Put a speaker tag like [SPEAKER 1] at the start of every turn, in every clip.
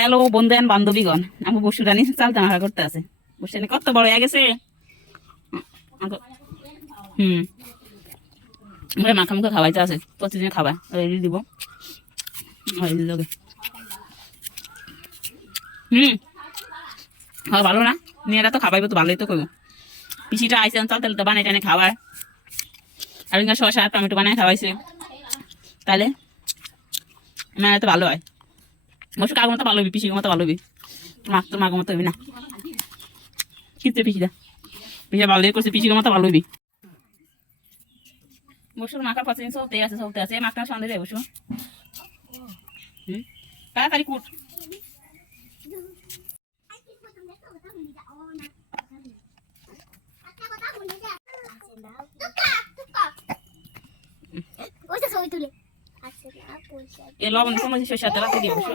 [SPEAKER 1] Hello বন্ধু and বান্ধবীগণ আমার বসু রানী চালতে মাখা করতে আছে। বসু রানী কত বড় হয়ে গেছে? হুম। আমরা মাখা মুখে খাওয়াইতে আছে প্রতিদিন খাবার রেডি দিব। লোকে হুম। হ্যাঁ ভালো না? মেয়েরা তো খাবাইবো তো ভালোই তো করব। পিসিটা আইসে চাল তাহলে তো বানাই টানে খাবার আর শসা টমেটো বানায় খাওয়াইছে। তাহলে? মেয়েরা তো ভালো হয়। অবশ্য কাকুর মতো ভালো হবি পিসির মতো ভালো হবি মাক তো মাকের মতো হবি না কিনতে পিসিটা পিসা ভালো করছে পিসির মতো ভালো হবি বসুর মাখা পছন্দ চলতে আছে চলতে আছে মাখটা সন্দেহ দেয় বসু হুম তাড়াতাড়ি কুট লবণ মধ্যে সরষে তেলাতে দিয়ে বসু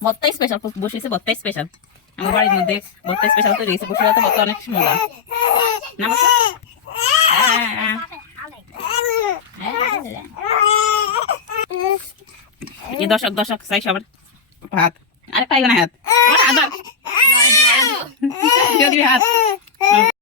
[SPEAKER 1] ভর্তাই স্পেশাল বসেছে ভর্তাই স্পেশাল আমার বাড়ির মধ্যে ভর্তা স্পেশাল তো রয়েছে বসে তো ভর্তা অনেক মজা না বসে এই দর্শক দর্শক চাই সবার ভাত আরে পাইব না হাত হাত